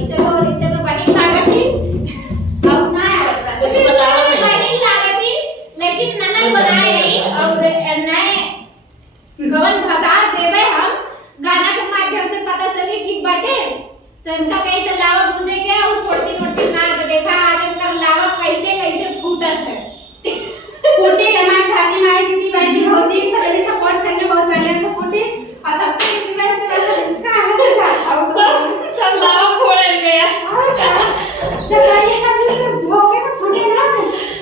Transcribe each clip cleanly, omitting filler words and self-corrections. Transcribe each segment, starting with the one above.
कैसे वो रिश्ते में बनी लागत थी अब ना आवत कुछ बताओ नहीं लागत थी लेकिन ननद बनाए रही और नए गवन भतार देवे हम गाना के माध्यम से पता चली ठीक बाटे तो इनका कहीं तो लावा बुझे गया और फोड़ती फोड़ती ना देखा आज इनका लावा कैसे कैसे फूटत है फूटे हमारे साथी माई दीदी बहनी भौजी सभी सपोर्ट करने बहुत बढ़िया सपोर्ट है और सबसे बेस्ट पैसा इसका आगे जाता है सब लावा फोड़ गया जब ये सब जो धोखे में फंसे ना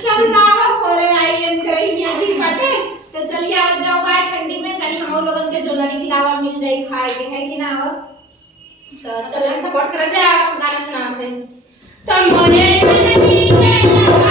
सब लावा फोड़े आई एन करेगी अभी फटे तो चलिए आओ जाओ गाय ठंडी में तनी हम लोगन के जोलरी की लावा मिल जाई खाए के है कि ना हो तो चलिए सपोर्ट कर जा गाना सुनाते संभोले नदी के लगा